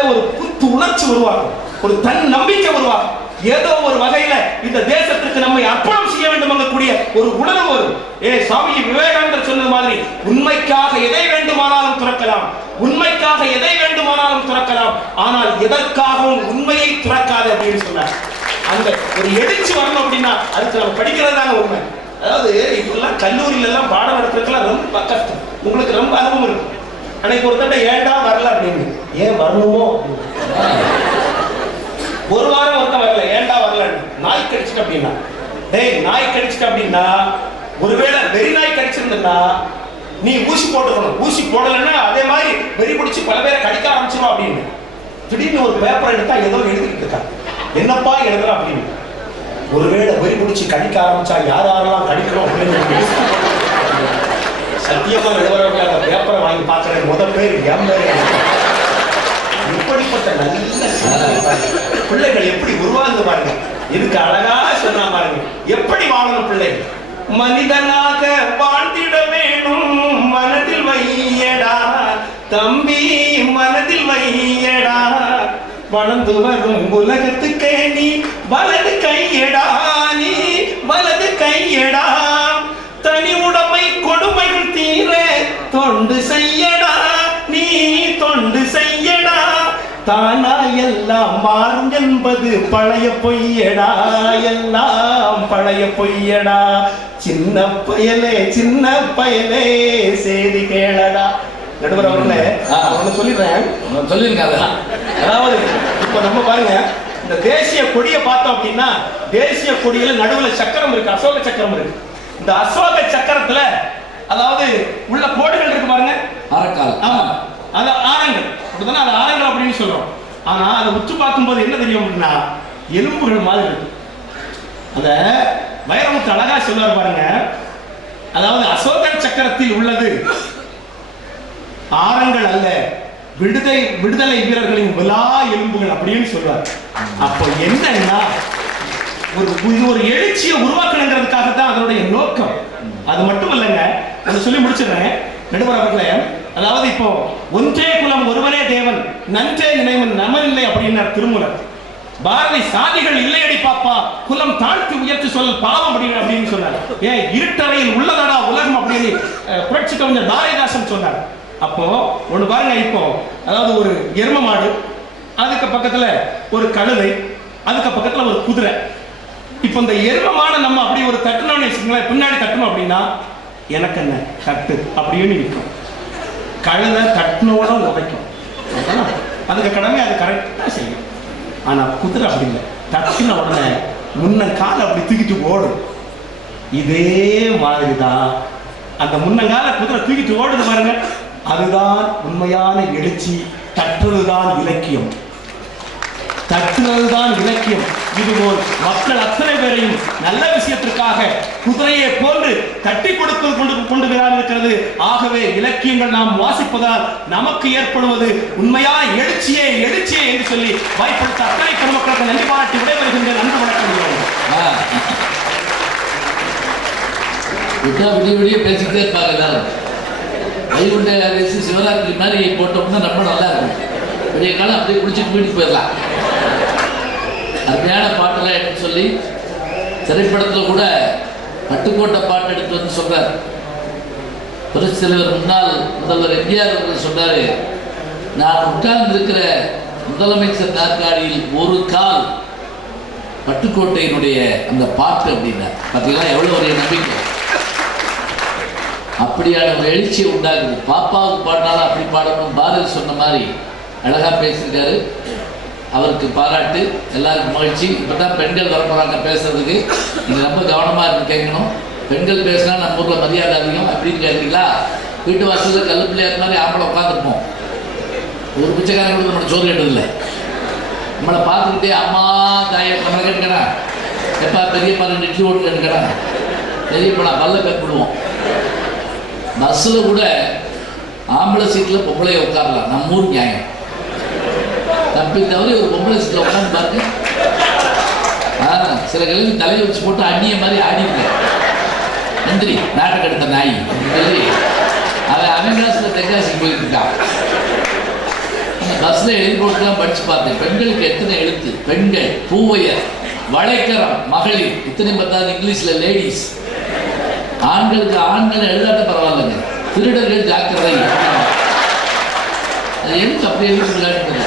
அவங்களுக்குள்ள ஒரு புத்து உணர்ச்சி உருவாக்கும், ஒரு தன் நம்பிக்கை உருவாக்கும். ஏதோ ஒரு வகையில இந்த தேசத்துக்கு நம்மை அர்ப்பணம் செய்ய வேண்டும் என்கக்கூடிய ஒரு உணர்வு வரும். சுவாமி விவேகானந்தர் சொன்னது மாதிரி உண்மைக்காக எதை வேண்டுமானாலும் துறக்கலாம், உண்மைக்காக எதை வேண்டுமானாலும் துறக்கலாம், ஆனால் எதற்காகவும் உண்மையை துறக்காது அப்படின்னு சொன்னார். அந்த ஒரு எழுச்சி வரணும் அப்படின்னா அதுக்கு நம்ம படிக்கிறது தாங்க உண்மை. அதாவது இப்பெல்லாம் கல்லூரியில எல்லாம் பாடம் நடத்துறதுக்கெல்லாம் ரொம்ப கஷ்டம். உங்களுக்கு ரொம்ப அனுபவம் இருக்கும். அன்னைக்கு ஒரு தடவை ஏண்டா வரல அப்படின்னு, ஏன் வரணுமோ ஒரு வாரம் ஒருத்தன் வரல, ஏண்டா வரல, நாய் கடிச்சிட்டு அப்படின்னா, டேய் நாய் கடிச்சிட்டு அப்படின்னா ஒருவேளை வெறி நாய் கடிச்சிருந்தா நீ ஊசி போட்டுக்கணும், ஊசி போடலைன்னா அதே மாதிரி வெறி பிடிச்சி பல பேரை கடிக்க ஆரம்பிச்சிடும் அப்படின்னு. திடீர்னு ஒரு பேப்பர் எடுத்தா ஏதோ எழுதிட்டு இருக்கா, என்னப்பா எழுதுறா அப்படின்னு. ஒருவேளை வெறி பிடிச்சி கடிக்க ஆரம்பிச்சா யாரெல்லாம் கடிக்கிறோம் அப்படின்னு சத்தியமா எழுதுறவங்க அந்த பேப்பரை வாங்கி பார்க்கற முதல் பேர் எம் பேர். இப்படிப்பட்ட நல்ல பிள்ளைகள் எப்படி உருவாங்க பாருங்க. இதுக்கு அழகா சொன்னா பாருங்க, எப்படி வாழணும் பிள்ளைகள். மனிதனாக வாழ்ந்திட வேணும் மனதில் வையடா தம்பி, மனதில் வையடா, வளர்ந்து வரும் உலகத்துக்கே நீ வலது கையடா, நீ வலது கையடா, தனி உடைமை கொடுமைகள் தீர தொண்டு செய்யடா, நீ தொண்டு செய்யடா, தானா எல்லாம் மாறும் என்பது பழைய பொய்யடா, எல்லாம் பழைய பொய்யடா, சின்ன பயலே சின்ன பயலே செய்தி கேளடா. நடுவர் அவர்களே ஒண்ணு சொல்லிடுறேன், சொல்லிருக்காங்க. அதாவது இப்ப நம்ம பாருங்க, இந்த தேசிய கொடியை பார்த்தோம் அப்படின்னா தேசிய கொடியில நடுவுல சக்கரம் இருக்கு, அசோக சக்கரம் இருக்கு. இந்த அசோக சக்கரத்துல அதாவது உள்ள கோடுகள் இருக்கு பாருங்க, ஆரக்கால். ஆமா, அது ஆரங்கள், அப்படிதானே அது ஆரங்கள் அப்படின்னு சொல்றோம். ஆனா அதை உற்று பார்க்கும்போது என்ன தெரியும் அப்படின்னா எலும்புகள் மாதிரி இருக்கு. அத வைரமுத்து அழகா சொல்லுவார் பாருங்க. அதாவது அசோக சக்கரத்தில் உள்ளது ஆரங்கள் அல்ல, விடுதலை வீரர்களின் விலா எலும்புகள் அப்படின்னு சொல்றார். அப்போ என்னன்னா ஒரு எழுச்சியை உருவாக்கணுங்கிறதுக்காக தான் அதனுடைய நோக்கம். அது மட்டும் இல்லைங்க, அதை சொல்லி முடிச்சிடுறேன் நடுவர் அவர்களே. அதாவது இப்போ ஒன்றே குலம் ஒருவரே தேவன் நன்றே நினைவன் நமனில்லை அப்படின்னார் திருமூலர். பாரதி சாதிகள் இல்லையடி பாப்பா குலம் தாழ்த்தி உயர்த்தி சொல் பாவம் அப்படின்னு சொன்னார். ஏன் இருட்டறையில் உள்ளதடா உலகம் அப்படின்னு புரட்சி கவிஞர் பாரதிதாசன் சொன்னார். அப்போ ஒண்ணு பாருங்க, இப்போ அதாவது ஒரு எரும மாடு, அதுக்கு பக்கத்துல ஒரு கழுதை, அதுக்கு பக்கத்துல ஒரு குதிரை. இப்போ இந்த எரும மாடை நம்ம அப்படி ஒரு தட்டணும்னு வச்சுக்கோங்களேன், பின்னாடி தட்டணும் அப்படின்னா எனக்கு என்ன தட்டு அப்படின்னு நிற்கும். கழுதை தட்டினோட உடைக்கும், அதுக்கு கடமை அது கரெக்டா செய்யும். ஆனா குதிரை அப்படி இல்லை, தட்டின உடனே முன்ன காலை அப்படி தூக்கிட்டு ஓடும். இதே மாதிரிதான் அந்த முன்னங்கால குதிரை தூக்கிட்டு ஓடுது பாருங்க, அதுதான் உண்மையான எழுச்சி. தட்டுவதுதான் இலக்கியம், தட்டுவதுதான் இலக்கியம். இதுபோல் மக்கள் அத்தனை பேரையும் நல்ல விஷயத்திற்காக குதிரையை போன்று தட்டி கொடுப்பது கொண்டு இருக்கிறது. ஆகவே இலக்கியங்கள் நாம் வாசிப்பதால் நமக்கு ஏற்படுவது உண்மையான எழுச்சியே எழுச்சியே என்று சொல்லி வாய்ப்படுத்த அத்தனை பெருமக்களுக்கு நன்றி பாராட்டி விடைபெறுகின்ற நன்றி வணக்கம். விடிய விடிய பேசிக்கிட்டே இருப்பாங்க எல்லாரும். வைகுண்ட சிவராத்திரி மாதிரி போட்டோம்னா ரொம்ப நல்லா இருக்கும். விடிய காலம் அப்படியே குளிச்சுட்டு வீட்டுக்கு போயிடலாம். அருமையான பாட்டெல்லாம் எடுத்து சொல்லி திரைப்படத்தில் கூட பட்டுக்கோட்டை பாட்டு எடுத்து வந்து சொல்றார். புரட்சி தலைவர் முன்னாள் முதல்வர் எம்ஜிஆர் அவர்கள் சொன்னாரு, நான் உட்கார்ந்து இருக்கிற முதலமைச்சர் நாற்காலியில் ஒரு கால் பட்டுக்கோட்டையினுடைய அந்த பாட்டு அப்படின்னா பார்த்தீங்கன்னா எவ்வளோ ஒரு நம்பிக்கை. அப்படியான ஒரு எழுச்சியை உண்டாகுது. பாப்பாவுக்கு பாடினாலும் அப்படி பாடணும். பாரதி சொன்ன மாதிரி அழகாக பேசியிருக்காரு. அவருக்கு பாராட்டு, எல்லாருக்கும் மகிழ்ச்சி. இப்போ தான் பெண்கள் வர போகிறாங்க பேசுறதுக்கு. நீங்கள் ரொம்ப கவனமாக இருந்து கேட்கணும். பெண்கள் பேசினா நம்ம ஊரில் மரியாதை அதிகம் அப்படின்னு கேட்குறீங்களா? வீட்டு வாசலில் கல்லு பிள்ளையார் மாதிரி ஆம்பளை உட்காந்துருப்போம். ஒரு பிச்சைக்காரன் கூட நம்மளை சோறு கேட்டதில்லை. நம்மளை பார்த்துக்கிட்டே அம்மா தாயை நம்ம கேட்டுக்கிறேன், எப்பா பெரியப்பா 2 இட்லி ஓட்டு கேட்டுக்கிறேன், பெரியப்பா நான் பல்ல கேட்பிடுவோம். பஸ்ஸில் கூட ஆம்பளை சீட்டில் பொம்பளை உட்காரலாம், நம்ம ஊர் நியாயம். தப்பி தவிர ஒரு பொம்பளை சீட்டில் உட்காந்து பாருங்க. சில கிழமை தலையை வச்சு போட்டு அந்நிய மாதிரி ஆடிக்கிறேன். நன்றி நாட்டுக்கு எடுத்த நாய் சொல்லி அவன் அவகாசத்தில் தென்காசிக்கு போயிட்டு இருக்கான். பஸ்ல எழுதி போட்டுலாம் படிச்சு பார்த்தேன். பெண்களுக்கு எத்தனை எழுத்து? பெண்கள், பூவையர், வளைக்கரம், மகளிர், இத்தனை பார்த்தாது இங்கிலீஷ்ல லேடிஸ். ஆண்களுக்கு ஆண்கள் எழுதாட்ட பரவாயில்லைங்க. திருடர்கள் ஜாக்கிரதை. அது எதுக்கு அப்படி எழுதிட்டு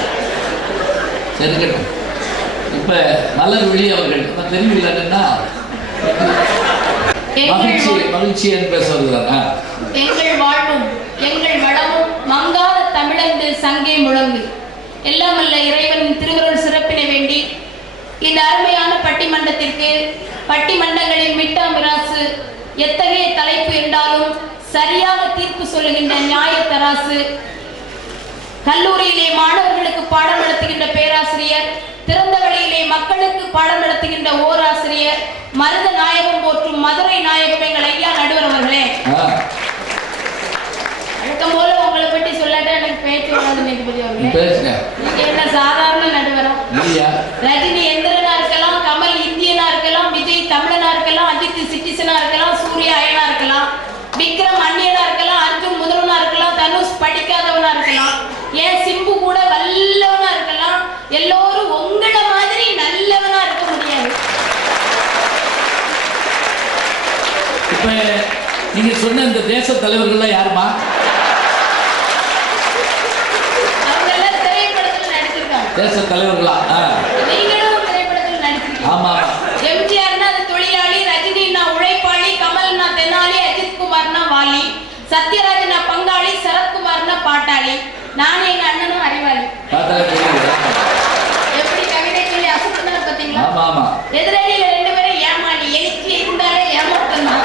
சரி கேட்டோம். இப்ப மலர் விழி அவர்கள் நம்ம தெரியவில்லைன்னா மகிழ்ச்சி என்று பேச வருகிறார். எங்கள் வாழ்வும் எங்கள் வளமும் மங்காத தமிழந்து சங்கே முழங்கு. எல்லாம் அல்ல இறைவனின் திருவருள் சிறப்பினை வேண்டி இந்த அருமையான பட்டிமன்றத்திற்கு பட்டிமன்றங்களின் மிட்டா மிராசு எத்தகைய தலைப்பு என்றாலும் சரியாக தீர்ப்பு சொல்லுகின்ற நியாய தராசு, கல்லூரியிலே மாணவர்களுக்கு பாடம் நடத்துகின்ற பேராசிரியர், திறந்த வழியிலே மக்களுக்கு பாடம் நடத்துகின்ற ஓராசிரியர், மருத நாயகம் போற்றும் மதுரை நாயகம் எங்கள் ஐயா நடுவர் அவர்களே, வழக்கம் போல உங்களை பற்றி சொல்லாட்ட எனக்கு பேச்சு வராது. நீதிபதி அவர்களே, நீங்க என்ன சாதாரண நடுவரா? ரஜினி எந்திரனா இருக்கலாம், கமல் இந்தியனா இருக்கலாம், விஜய் தமிழனா இருக்கலாம், அஜித் சிட்டிசனா இருக்கலாம், சூர்யா அயனா இருக்கலாம், விக்ரம் அந்நியனா இருக்கலாம், அர்ஜுன் முதல்வனா இருக்கலாம், தனுஷ் படிக்காதவனா இருக்கலாம், ஏன் சிம்பு கூட வல்லவனா இருக்கலாம். எல்லோரும் உங்கள மாதிரி நல்லவனா இருக்க முடியாது. இப்ப நீங்க சொன்ன இந்த தேச தலைவர்கள்லாம் யாருமா? அவங்க எல்லாம் திரைப்படத்துல நடிச்சிருக்காங்க. தேச தலைவர்களா? நீங்களும் திரைப்படத்துல நடிச்சிருக்கீங்க. ஆமா. எம்ஜிஆர்னா அது தொழிலாளி, ரஜினினா உழைப்பாளி, கமல்னா தெனாலி, அஜித் குமார்னா வாலி, சத்யராஜ்னா பங்காளி, சரத்குமார்னா பாட்டாளி, நானும் எங்க அண்ணனும் அறிவாளி. எப்படி கவிதை சொல்லி அசுத்தனா பாத்தீங்களா? ஆமா ஆமா. எதிராளியில 2 பேரும் ஏமாளி, எழுச்சி இருந்தாலே ஏமாற்றம் தான்.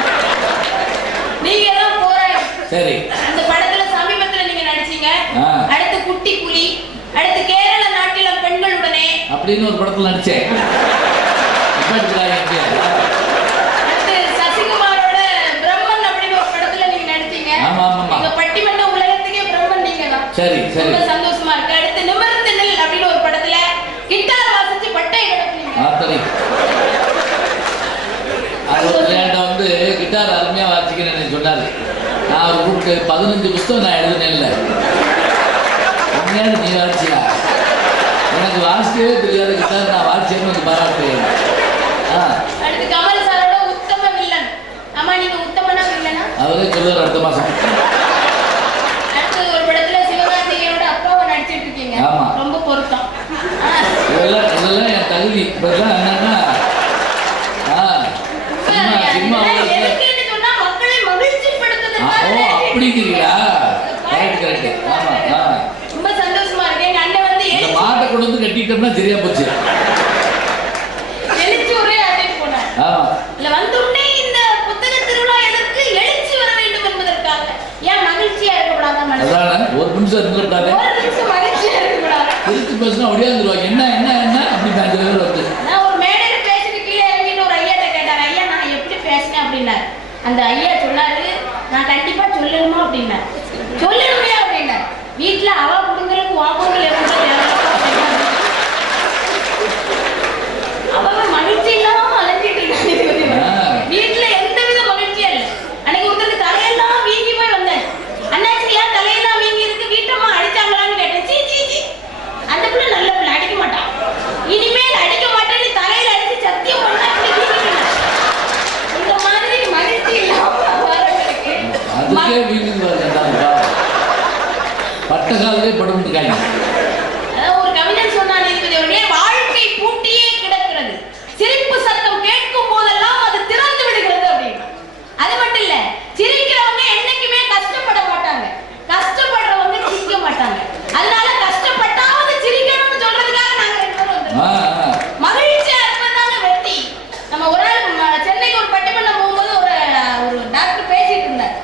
நீங்க எல்லாம் போராடி. சரி. அந்த படத்துல சமீபத்துல நீங்க நடிச்சீங்க. அடுத்து குட்டி புலி, அடுத்து கேரள நாட்டில பெண்களுடனே அப்படின்னு ஒரு படத்துல நடிச்சேன். அடுத்து சசிகுமாரோட பிரம்மன் அப்படின்னு ஒரு படத்துல நீங்க நடிச்சீங்க. எங்க பட்டிமன்ற உலகத்துக்கே பிரம்மன் நீங்க தான். சரி சரி. ரொம்ப சந்தோஷமா இருக்கு. அடுத்து நிமிர்ந்து நில் அப்படின்னு ஒரு படத்துல கிட்டார் வாசிச்சு பட்டை கிடப்பீங்க. வந்து கிட்டார் அருமையா வாசிக்கிறேன்னு சொன்னாரு. நான் ஒரு கூப்பிட்டு 15 புத்தகம் நான் எழுதுனேன்ல, உண்மையான நீ வாசியா? எனக்கு வாசிக்கவே தெரியாத கிட்டார் நான் வாசிச்சேன்னு வந்து பாராட்டுறேன். அடுத்து கமல் சாரோட உத்தம வில்லன். அம்மா நீங்க உத்தமனா வில்லனா? அவரே சொல்லுவார் அடுத்த மாசம். அடுத்து ஒரு படத்துல சிவகார்த்திகேயனோட அப்பாவை நடிச்சிட்டு இருக்கீங்க. ரொம்ப பொருத்தம். இதெல்லாம் என் தகுதி. இப்பதான் என்னன்னா அப்படிங்கிறீங்களா? Correct correct. ஆமா ரொம்ப சந்தோஷமா இருக்கு. எங்க அண்ணன் வந்து இந்த மாட்டை கொண்டு வந்து கட்டிட்டோம்னா சரியா போச்சு. எழுச்சி ஒரே அடைப்பு போனார். ஆமா. இல்ல வந்தோடனே இந்த புத்தக திருவிழா எதற்கு எழுச்சி வர வேண்டும் என்பதற்காக. ஏன் மகிழ்ச்சியா இருக்க கூடாதா மனசு? அதானே ஒரு நிமிஷம் இருந்துட்டாங்க. ஒரு நிமிஷம் மகிழ்ச்சியா இருக்க கூடாது. திருப்பி பேசினா ஒடியாந்துருவாங்க. என்ன என்ன என்ன அப்படி 5 பேர் வந்து நான் ஒரு மேடையில பேசிட்டு கீழே இறங்கிட்டு ஒரு ஐயாட்ட கேட்டார். ஐயா நான் எப்படி பேசினேன் அப்படின்னாரு. அந்த ஐயா சொன்னாரு, நான் கண்டிப்பா சொல்லணுமா அப்படின்னாரு. சொல்லணுமே அப்படின்னாரு. வீட்டுல அவ குடுங்களுக்கு வாக்குகள் அவங்க மகிழ்ச்சி இல்லாம அலைஞ்சிட்டு இருக்காங்க. வீட்டுல எந்த வித மகிழ்ச்சியா இல்லை. அன்னைக்கு ஒருத்தருக்கு தலையெல்லாம் வீங்கி போய் வந்தேன். அண்ணாச்சி ஏன் தலையெல்லாம் வீங்கி இருக்கு, வீட்டம்மா அடிச்சாங்களான்னு கேட்டேன். சீ சீ சீ, அந்த பிள்ளை நல்ல பிள்ளை, அடிக்க மாட்டான், இனிமேல் அடிக்க மாட்டேன்னு தலையில அடிச்சு சத்தியம் பண்ணா இப்படி வீங்கிட்டு. இந்த மாதிரி மகிழ்ச்சி இல்லாம பட்டகாலே படுமுடிக்காங்க. ஒரு கவிஞன் சொன்னான், வாழ்க்கை பூட்டியே கிடக்கிறது, சிரிப்பு சத்தம் கேட்கும் போதெல்லாம் அது திறந்து விடுகிறது அப்படின்னு. அது மட்டும் இல்ல, சிரிக்கிறவங்க என்னைக்குமே கஷ்டப்பட மாட்டாங்க, கஷ்டப்படுறவங்க சிரிக்க மாட்டாங்க. அதனால கஷ்டப்பட்டாவது சிரிக்கணும்னு சொல்றதுக்காக நாங்க 2 பேரும் வந்திருக்கோம். மகிழ்ச்சியா இருப்பதாங்க வெற்றி. நம்ம ஒரு நாள் சென்னைக்கு ஒரு பட்டிமன்றம் போகும்போது ஒரு டாக்டர் பேசிட்டு இருந்தார்.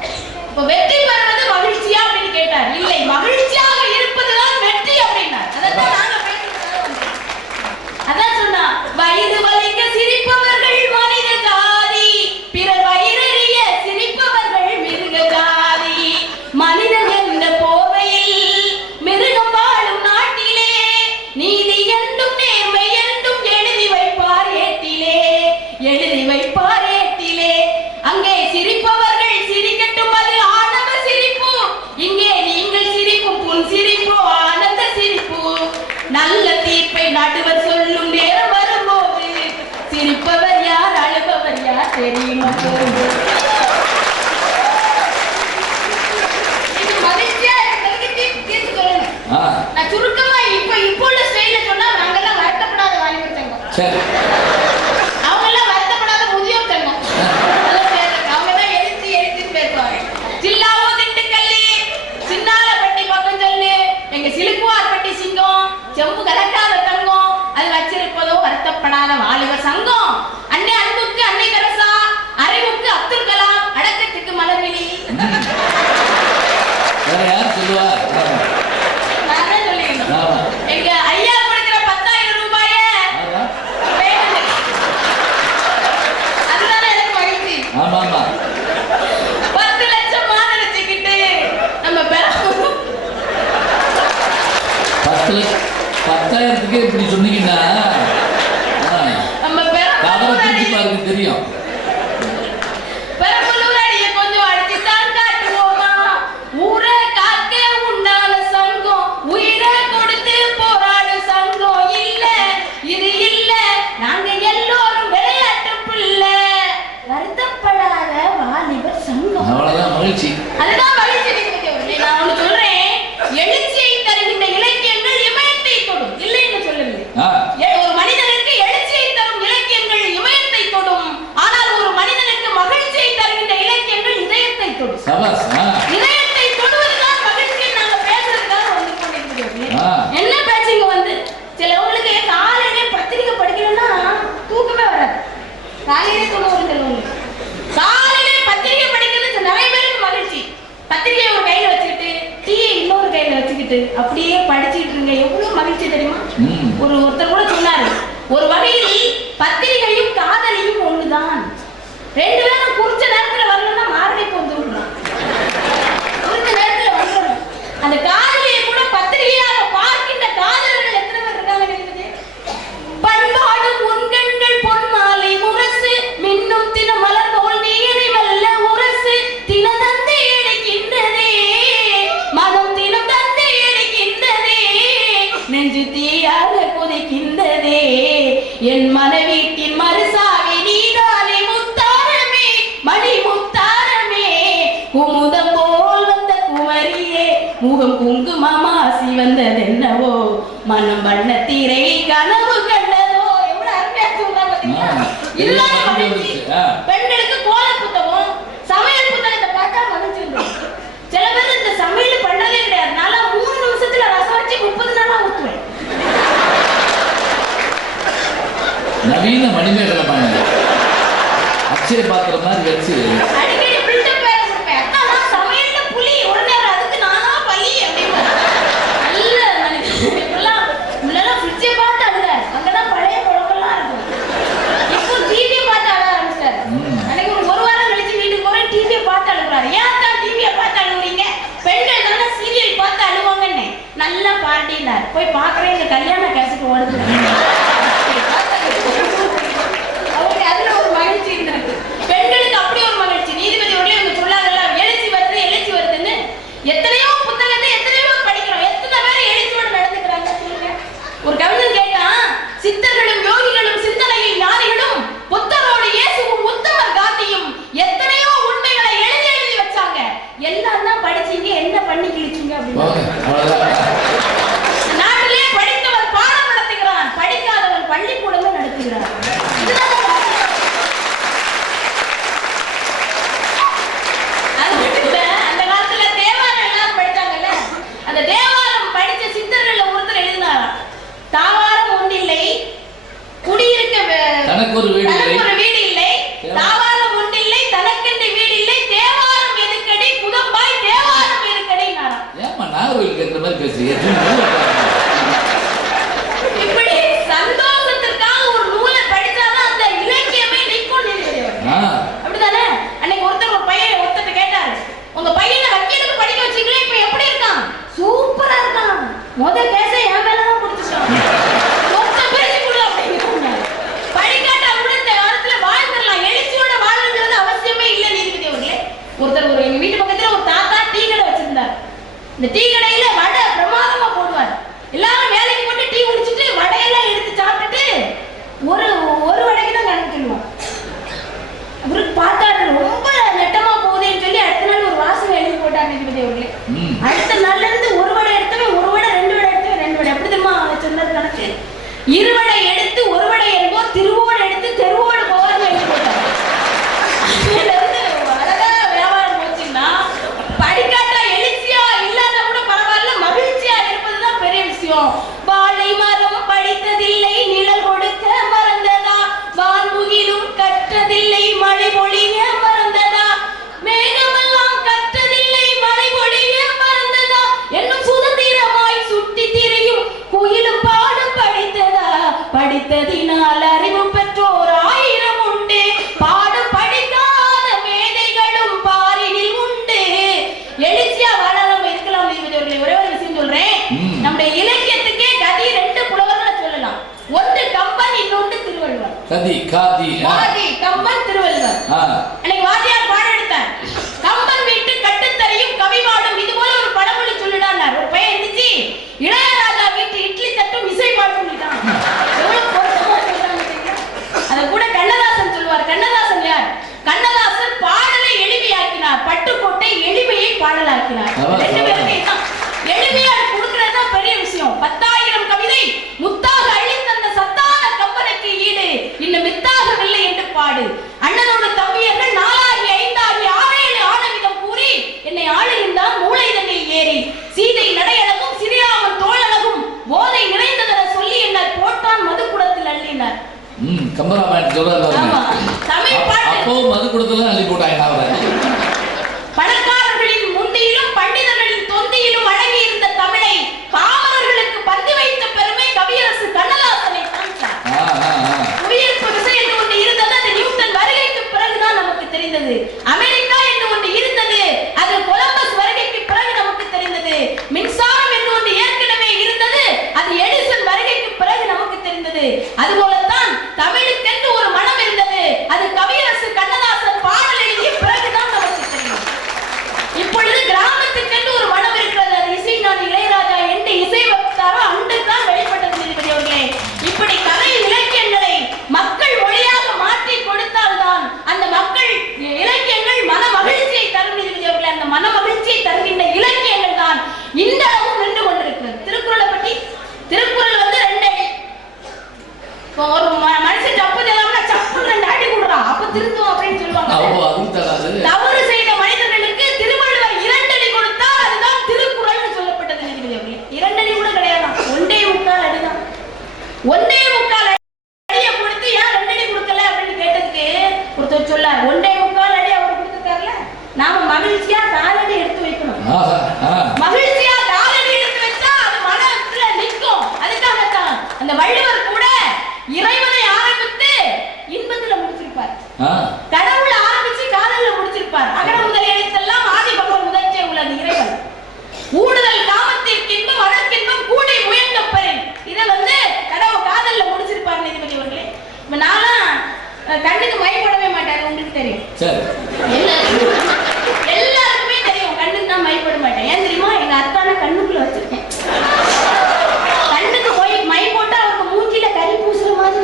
இப்போ வெற்றி பெறுவது மகிழ்ச்சியா அப்படின்னு கேட்டார். இல்லை, மகிழ்ச்சியாக இருப்பதுதான் வெற்றி அப்படின்னார். அதான் நாங்க பேசிட்டு. அதான் சொன்னா, வயது வலிக்க சிரிப்பவர்கள் மனித ஜாதி, பிறர் வயிறறிய சிரிப்பவர்கள் மிருக ஜாதி. மனிதன் என்ற போர்வையில் மிருகம் வாழும் நாட்டிலே நீதி என்றும் நேர்மை என்றும் எழுதி வைப்பார் ஏட்டிலே, எழுதி வைப்பார் ஏட்டிலே. அங்கே சிரிப்பவர்கள் சிரிக்கட்டும், அது ஆணவ சிரிப்பு. இங்கே நீங்கள் சிரிப்பும் புன் சிரிப்பு ஆனந்த சிரிப்பு. நல்ல தீர்ப்பை நடுவர் சொல்லும் நேரம் வரும்போது சிரிப்பவர் யார் அழுபவர் யார் தெரியுமா இது மகிழ்ச்சியா எனக்கு தீர்த்து சொல்லுங்க. நான் சுருக்கமா இப்போ உள்ள ஸ்டைல்ல சொன்னா நாங்கெல்லாம் வருத்தப்படாத வாலிபர் சங்கம், அவங்க எல்லாம் வருத்தப்படாத முதியோர் சங்கம். அவங்க தான் எழுத்து பேசுவாங்க. சில்லாவோ திண்டுக்கல்லி சின்னாலப்பட்டி பக்கம் சொல்லு, எங்க சிலுக்குவார்பட்டி சிங்கம் செம்பு கலக்காத தங்கம் அது வச்சிருப்பதோ வருத்தப்படாத வாலிபர் சங்கம். அன்னை அன்புக்கு அன்னை தெரசா, அறிவுக்கு அப்துல் கலாம், அடக்கத்துக்கு மலர்விழி. வேற யார் சொல்லுவா? நானே சொல்லிருந்தேன். எங்க ஐயா கொடுக்கிற 10,000 ரூபாய அதுதானே எனக்கு மகிழ்ச்சி. ஆமா ஆமா 10 லட்சம் மாநிலத்துக்கிட்டு நம்ம பெறணும். 10,000க்கு இப்படி சொன்னீங்கன்னா நம்ம பெறணும் தெரியும். பெரம்பலூர் அடியை கொஞ்சம் அடிச்சுதான் காட்டுவோமா, ஊரை காக்க உண்டான சங்கம், உயிரை கொடுத்து போராடு சங்கம். இல்ல இது இல்ல, நாங்க எல்லோரும் விளையாட்டு பிள்ளை, வருத்தப்படாத வாலிபர் சங்கம். அவ்வளவுதான் மகிழ்ச்சி. அதுதான் மகிழ்ச்சி. நான் ஒண்ணு சொல்றேன், எழுச்சியை தருகின்ற இலக்கியங்கள் இமயத்தை தொடும், இல்லைன்னு சொல்லவில்லை. ஒரு மனிதனுக்கு எழுச்சியை தரும் இலக்கியங்கள் இமயத்தை தொடும், ஆனால் ஒரு மனிதனுக்கு மகிழ்ச்சியை தருகின்ற இலக்கியங்கள் இதயத்தை தொடும். இதயத்தை தொடுவதுதான் மகிழ்ச்சி. நாங்க பேசுறதுக்காக வந்து கொண்டிருக்கிறோம். என்ன பேச்சுங்க வந்து சிலவங்களுக்கு காலையிலே பத்திரிகை படிக்கலன்னா தூக்கமே வராது. காலையிலே சொல்லுவாங்க, காலையிலே பத்திரிகை படிக்கிறது நிறைய பேருக்கு மகிழ்ச்சி. பத்திரிகையை ஒரு கையில வச்சுக்கிட்டு டீயை இன்னொரு கையில வச்சுக்கிட்டு அப்படியே படிச்சுட்டு இருங்க, எவ்வளவு மகிழ்ச்சி தெரியுமா? ஒருத்தர் கூட சொன்னாரு, ஒரு வகையில் பத்திரிகையும் காதலியும் ஒண்ணுதான், 2 பேரும் குறிச்ச நேரத்துல வரலன்னா மாரடைப்பு வந்து விடுறான். குறிச்ச நேரத்துல வரணும். அந்த காதலியை கூட பத்திரிகையாக பார்க்கின்ற காதலர்கள் எத்தனை பேர் இருக்காங்க தெரியுது? பண்பாடும் உண்கண்கள் பொன்மாலை முரசு, மின்னும் தின மலர் போல் நீரை வல்ல உரசு, தினதந்தை எடுக்கின்றதே மனம் தினம் தந்தை எடுக்கின்றதே, நெஞ்சு தீயாக கொதிக்கின்றதே, என் மனைவீட்டின் மறுசாவி நீதானே முத்தாரமே மணி முத்தாரமே, குமுதம் போல் வந்த குமரியே முகம் குங்குமமாசி வந்ததென்னவோ, மனம் வண்ண திரை கனவு கண்டதோ. எவ்வளவு அருமையா சொல்றாங்க பாத்தீங்களா? இதுதான் மகிழ்ச்சி. பெண்களுக்கு கோல புத்தகம், சமையல் புத்தகத்தை பார்த்தா மகிழ்ச்சி வந்துடும். சில பேர் இந்த சமையல் பண்றதே கிடையாது. நல்லா 3 நிமிஷத்துல ரசம் வச்சு 30 நாளா ஊத்துவேன். நவீன மணிமேகலை பண்ண அச்சய பாத்திரம் மாதிரி வச்சு அடிக்கடி பில்டப் வேற கொடுப்பேன். அக்கா சமையல்ல புளி உடனே அதுக்கு நானா பலி அப்படின்னு நல்ல மனுஷன். இப்பெல்லாம் முன்னெல்லாம் ஃப்ரிட்ஜை பார்த்து அழுதாரு, அங்கதான் பழைய குழம்பெல்லாம் இருக்கும். இப்போ டிவியை பார்த்து அழ ஆரம்பிச்சிட்டாரு. அன்னைக்கு ஒரு வாரம் கழிச்சு வீட்டுக்கு போறேன், டிவியை பார்த்து அழுகுறாரு. ஏன் தான் டிவியை பார்த்து அழுகுறீங்க? பெண்கள் தானே சீரியல் பார்த்து அழுவாங்கன்னு. நல்லா பாட்டினார். போய் பாக்குறேன், எங்க கல்யாண கேசட் ஓடுது. அவருக்கு அதுல ஒரு மகிழ்ச்சி இருந்திருக்கு. பெண்களுக்கு அப்படி ஒரு மகிழ்ச்சி. நீதிபதி உடனே அவங்க சொல்லாங்கல்ல, எழுச்சி வருதுன்னு. எத்தனையோ புத்தகத்தை எத்தனையோ படிக்கிறோம், எத்தனை பேர் எழுச்சியோடு நடந்துக்கிறாங்க சொல்லுங்க. ஒரு கவிஞன் கேட்டான், சித்தர்களும் யோகிகளும் சிந்தனையில் ஞானிகளும் புத்தரோடு இயேசுவும் உத்தமர் காந்தியும் எத்தனையோ உண்மைகளை எழுதி வச்சாங்க, எல்லாம் தான் படிச்சீங்க, என்ன பண்ணி கிழிச்சீங்க அப்படின்னு. நாட்டிலே படித்தவர் பாடம் நடத்துகிறான், படிக்காத இருவடை எடுத்து ஒருவடை என்போர் திருவோடு எடுத்து தெருவோடு போவார்னு எழுதி போட்டார். அழகா வியாபாரம் போச்சுன்னா படிக்காட்டா எழுச்சியா இல்லாத கூட பரவாயில்ல, மகிழ்ச்சியா இருப்பதுதான் பெரிய விஷயம். வாழை மரம் படித்ததில்லை நிழல் கொடுக்க மறந்ததா, வான்முகிலும் கற்றதில்லை மழை பொழிய மறந்ததா, மேகமெல்லாம் கற்றதில்லை மழை பொழிய மறந்ததா, என்னும் சுதந்திரமாய் சுட்டி திரியும் குயிலும் பாடும் படித்ததா, படித்ததினால் அறிவு பெற்றோர் ஆயிரம் உண்டு, பாடும் படிக்காத மேதைகளும் பாரினில் உண்டு. எழுச்சியா வாழலாம் இருக்கலாம். ஒரே ஒரு விஷயம் சொல்றேன், நம்முடைய இலக்கியத்துக்கே கதி ரெண்டு புலவர்களை சொல்லலாம். ஒன்று கம்பன், இன்னொன்று திருவள்ளுவர். கம்பன் திருவள்ளுவர். அன்னைக்கு வாத்தியார் பாடம் எடுத்தார். கம்பன் வீட்டு கட்டுத்தரையும் கவிபாடும் இது போல ஒரு பழமொழி சொல்லிடார். ஒரு பையன் இருந்துச்சு, இளையராஜா வீட்டு இட்லி தட்டும் இசை பாடும் சொல்லிட்டான். எவ்வளவு பொருத்தமா சொல்றாங்க. அத கூட கண்ணதாசன் சொல்வார். கண்ணதாசன் யார்? கண்ணதாசன் பாடலை எளிமையாக்கினார், பட்டுக்கோட்டை எளிமையை பாடலாக்கினார். ரெண்டு பேருமே தான் எளிமையா கொடுக்கறது தான் பெரிய விஷயம். 10,000 கவிதை முத்தாக அழிந்த அந்த சத்தான கம்பனுக்கு ஈடு இன்னும் மித்தாகவில்லை என்று பாடு. அண்ணனோட தம்பியர்கள் 4 5 6 ஆனவிதம் கூறி என்னை ஆளுகின்றான் மூளை தன்னை ஏறி, சீதை நடையழகும் சிறிராமன் தோழழகும் போதை நிறைந்ததென சொல்லி என்னை போட்டான் மதுக்குடத்தில் அள்ளினார். கம்பராமாயணம் சொல்றாரு. தமிழ் பாட்டு அப்போ மதுக்குடத்துல அள்ளி போட்டாங்க. பணக்காரர்களின் முந்தியிலும் பண்டிதர்களின் தொந்தியிலும் அடங்கி இருந்த தமிழை பாமரர்களுக்கு பந்து வைத்த பெருமை கவியரசு கண்ணதாசனை தான். புவியீர்ப்பு விசை என்று ஒன்று இருந்தது, அது நியூட்டன் வருகைக்கு பிறகுதான் நமக்கு தெரிந்தது. அமெரிக்கா என்று ஒன்று இருந்தது, அது கொலம்பஸ் வருகைக்கு பிறகு நமக்கு தெரிந்தது. மின்சாரம் என்று ஒன்று ஏற்கனவே இருந்தது, அது எடிசன் வருகைக்கு பிறகு நமக்கு தெரிந்தது. அதுபோலத்தான் தமிழுக்கென்று ஒரு மனம் இருந்தது, அது கவியரசு கண்ணதாசன் பாடல் எழுதிய பிறகுதான் நமக்கு தெரியும். இப்பொழுது கிராமத்துக்கென்று ஒரு மனம் இருக்கிறது, அது இசைஞானி இளையராஜா என்று இசை வகுத்தாரோ அன்றுதான் வெளிப்பட்டது இருக்கிறவர்களே. இப்படி கலை இலக்கியங்களை மக்கள் மொழியாக மாற்றி கொடுத்தால்தான் அந்த மக்கள் இலக்கியங்கள் மன மகிழ்ச்சியை தரும் இருக்கிறவர்களே. அந்த மன மகிழ்ச்சியை தருகின்ற இலக்கியங்கள் தான் இந்த அளவும் நின்று கொண்டிருக்கிறது. திருக்குறளை பற்றி, திருக்குறள் வந்து 2 அடி. ஒரு மனுஷன் தப்பு செய்யலாம்னா சப்பு 2 அடி கொடுறான், அப்ப திருந்தும் அப்படின்னு சொல்லுவாங்க. தவறு செய்த மனிதர்களுக்கு திருவள்ளுவர் 2 அடி கொடுத்தால் அதுதான் திருக்குறள்னு சொல்லப்பட்டது. 2 அடி கூட கிடையாது, 1.25 அடிதான். 1.25 அடியை கொடுத்து ஏன் 2 அடி கொடுக்கல அப்படின்னு கேட்டதுக்கு ஒருத்தர் சொல்லார், 1.25 அடி அவர் கொடுத்துட்டார்ல, நாம மகிழ்ச்சியா 4 அடி எடுத்து வைக்கணும். மகிழ்ச்சியா 4 அடி எடுத்து வச்சா அது மனத்துல நிற்கும். அதுக்காகத்தான் அந்த வள்ளுவர் கூட இறைவனை ஆரம்பித்து இன்பத்துல முடிச்சிருப்பார், கடவுளை ஆரம்பிச்சு காதல்ல முடிச்சிருப்பார். அகர முதல் எழுத்தெல்லாம் ஆதி பகவன் முதற்றே உள்ளது இறைவன். ஊடுதல் காமத்திற்கு இன்பம் அதற்கின்பம் கூடி முயங்க பெறின், இதை வந்து கடவுள் காதல்ல முடிச்சிருப்பார். நீதிபதி அவர்களே, இப்ப நான்லாம் கண்ணுக்கு மை போடவே மாட்டேன், உங்களுக்கு தெரியும். எல்லாருக்குமே தெரியும், கண்ணுக்கு நான் மை போட மாட்டேன். ஏன் தெரியுமா? எங்க அத்தான கண்ணுக்குள்ள வச்சிருக்கேன். கண்ணுக்கு போய் மை போட்டா அவருக்கு மூஞ்சில கறி பூசுற மாதிரி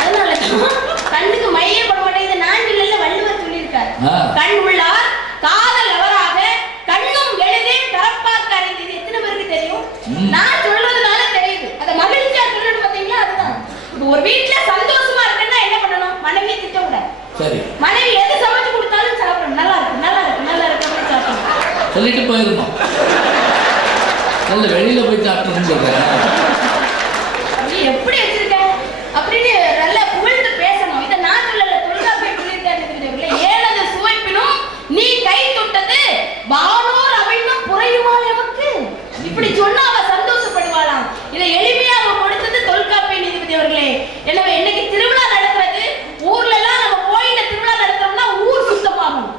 அதனால கண்ணுக்கு மையே போட மாட்டேன். இதை நான் இல்ல வள்ளுவர் சொல்லியிருக்காரு. கண் உள்ளார் காதல் அவராக கண்ணும் எளிதேன் கரப்பாக்க அறிந்து. இது எத்தனை பேருக்கு தெரியும்? நான் சொல்றதுனால தெரியுது. அத மகிழ்ச்சியா சொல்றது பாத்தீங்களா? அதுதான். ஒரு வீட்டுல சந்தோஷமா இருக்குன்னா என்ன பண்ணணும்? மனைவி திட்ட கூடாது. சரி, மனைவி எது சமைச்சு கொடுத்தாலும் சாப்பிடணும். நல்லா இருக்கு நல்லா இருக்கு நல்லா இருக்கு அப்படின்னு சாப்பிடணும். சொல்லிட்டு போயிருந்தோம். வெளியில போய் சாப்பிட்டு சொல்றேன், நீ எப்படி வச்சிருக்க அப்படின்னு நல்ல புகழ்ந்து பேசணும். இதை நான் சொல்லல, தொல்காப்பியர் சொல்லியிருக்காரு. ஏனது சுவைப்பினும் நீ கை தொட்டது வானோர் அவையும் புறையுமால் எமக்கு, இப்படி சொன்னா அவ சந்தோஷப்படுவாளாம். இதை எளிமையா அவ கொடுத்தது தொல்காப்பிய நீதிபதி அவர்களே. எனவே இன்னைக்கு திருவிழா நடக்கிறது, ஊர்ல எல்லாம் நம்ம கோயில்ல திருவிழா நடத்துறோம்னா ஊர் சுத்தமாகணும்,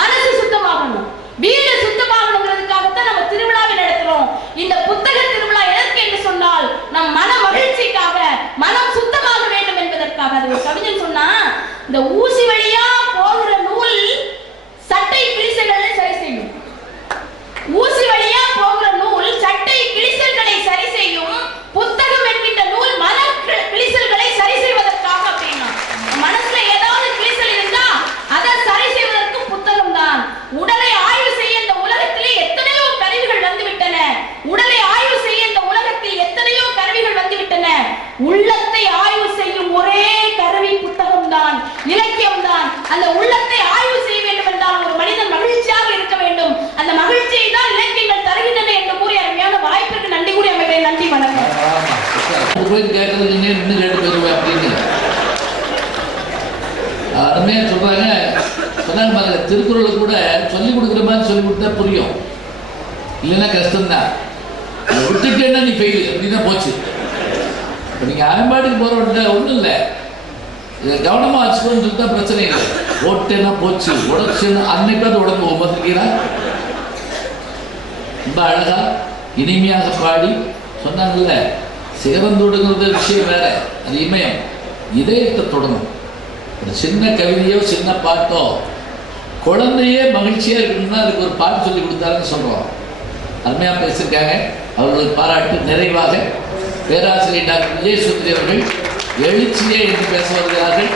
மனசு சுத்தமாகணும், வீடு சுத்தமாகணுங்கிறதுக்காகத்தான் நம்ம திருவிழாவை நடத்துறோம். இந்த புத்தக திருவிழா எதற்கு என்று சொன்னால் நம் மன மகிழ்ச்சிக்காக, மனம் சுத்தமாக வேண்டும் என்பதற்காக. அது ஒரு கவிஞன் சொன்னா, இந்த ஊசி வழியா போகிற நூல் சட்டை கிழிசல்களை சரி செய்யும். ஊசி வழியா போகிற நூல் சட்டை கிழிசல்களை சரி செய்யும், புத்தகம் என்கின்ற நூல் மன கிழிசல்களை சரி செய்வதற்காக. அப்படின்னா மனசுல ஏதாவது கிழிசல் இருந்தா அதை சரி செய்வதற்கு புத்தகம் தான். உடலை ஆய்வு செய்ய இந்த உலகத்திலே எத்தனையோ கருவிகள் வந்துவிட்டன. உடலை ஆய்வு செய்ய இந்த உலகத்தில் எத்தனையோ கருவிகள் வந்துவிட்டன. போய் கேட்கறதுக்கு நின்று கேட்டு போயிடுவேன் அப்படின்னு அருமையாக சொல்கிறாங்க. சொன்னாங்க பாருங்க, திருக்குறளை கூட சொல்லிக் கொடுக்குற மாதிரி சொல்லி கொடுத்தா புரியும், இல்லைன்னா கஷ்டம்தான். அதை விட்டுட்டேன்னா நீ ஃபெயில் அப்படின்னா போச்சு. இப்போ நீங்கள் ஆரம்பாட்டுக்கு போகிறவன்ட்ட ஒன்றும் இல்லை, இதை கவனமாக வச்சுக்கோன்னு சொல்லிட்டு தான் பிரச்சனை இல்லை. ஓட்டேன்னா போச்சு, உடச்சுன்னா அன்னைக்காவது உடம்பு பார்த்துருக்கீங்களா? ரொம்ப அழகா இனிமையாக பாடி சொன்னாங்கல்ல, சிகரம் தொடுங்கிறது விஷயம் வேற, அது இமயம், இதயத்தை தொடணும். ஒரு சின்ன கவிதையோ சின்ன பாட்டோ குழந்தையே மகிழ்ச்சியாக இருக்கணும்னா அதுக்கு ஒரு பாட்டு சொல்லி கொடுத்தாருன்னு சொல்கிறோம். அருமையாக பேசியிருக்காங்க. அவர்களுக்கு பாராட்டு. நிறைவாக பேராசிரியர் டாக்டர் விஜயசுந்தரி அவர்கள் எழுச்சியே என்று பேச வருகிறார்கள்.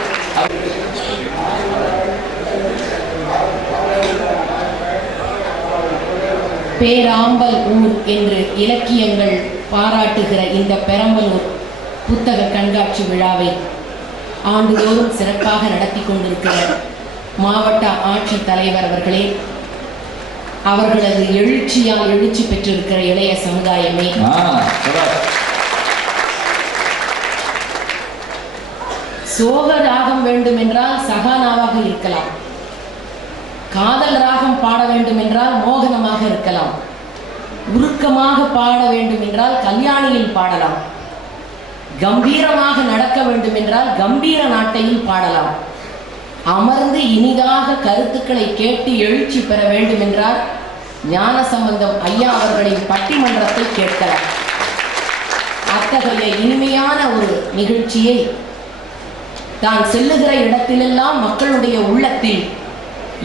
பேராம்பல் ஊர் என்று இலக்கியங்கள் பாராட்டுகிற இந்த பெரம்பலூர் புத்தக கண்காட்சி விழாவை ஆண்டுதோறும் சிறப்பாக நடத்தி கொண்டிருக்கிற மாவட்ட ஆட்சித் தலைவர் அவர்களே, அவர்களது எழுச்சியால் எழுச்சி பெற்றிருக்கிற இளைய சமுதாயமே, சோக ராகம் வேண்டும் என்றால் சகானாவாக இருக்கலாம், காதல் ராகம் பாட வேண்டும் என்றால் மோகனமாக இருக்கலாம், உருக்கமாக பாட வேண்டும் என்றால் கல்யாணியில் பாடலாம், கம்பீரமாக நடக்க வேண்டும் என்றால் கம்பீர நாட்டையில் பாடலாம், அமர்ந்து இனிதாக கருத்துக்களை கேட்டு எழுச்சி பெற வேண்டும் என்றால் ஞானசம்பந்தம் ஐயா அவர்களின் பட்டிமன்றத்தை கேட்கலாம். அத்தகைய இனிமையான ஒரு நிகழ்ச்சியை தான் செல்லுகிற இடத்திலெல்லாம் மக்களுடைய உள்ளத்தில்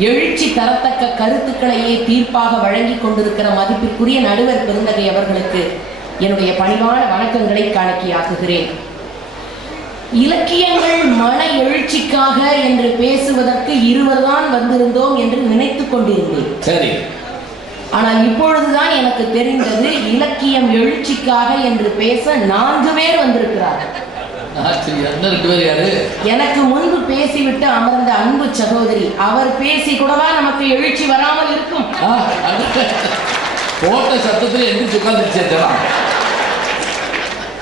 எழுச்சி தரத்தக்க கருத்துக்களையே தீர்ப்பாக வழங்கி கொண்டிருக்கிற மதிப்பிற்குரிய நடுவர் பெருந்தகை அவர்களுக்கு என்னுடைய பணிவான வணக்கங்களை காணிக்கையாக்குகிறேன். இலக்கியங்கள் மன எழுச்சிக்காக என்று பேசுவதற்கு இருவர்தான் வந்திருந்தோம் என்று நினைத்துக் கொண்டிருந்தேன். சரி. ஆனால் இப்பொழுதுதான் எனக்கு தெரிந்தது, இலக்கியம் எழுச்சிக்காக என்று பேச 4 பேர் வந்திருக்கிறார்கள். எனக்கு முன்பு பேசிவிட்டு அமர்ந்த அன்பு சகோதரி, அவர் பேசி கூடவா நமக்கு எழுச்சி வராமல் இருக்கும்?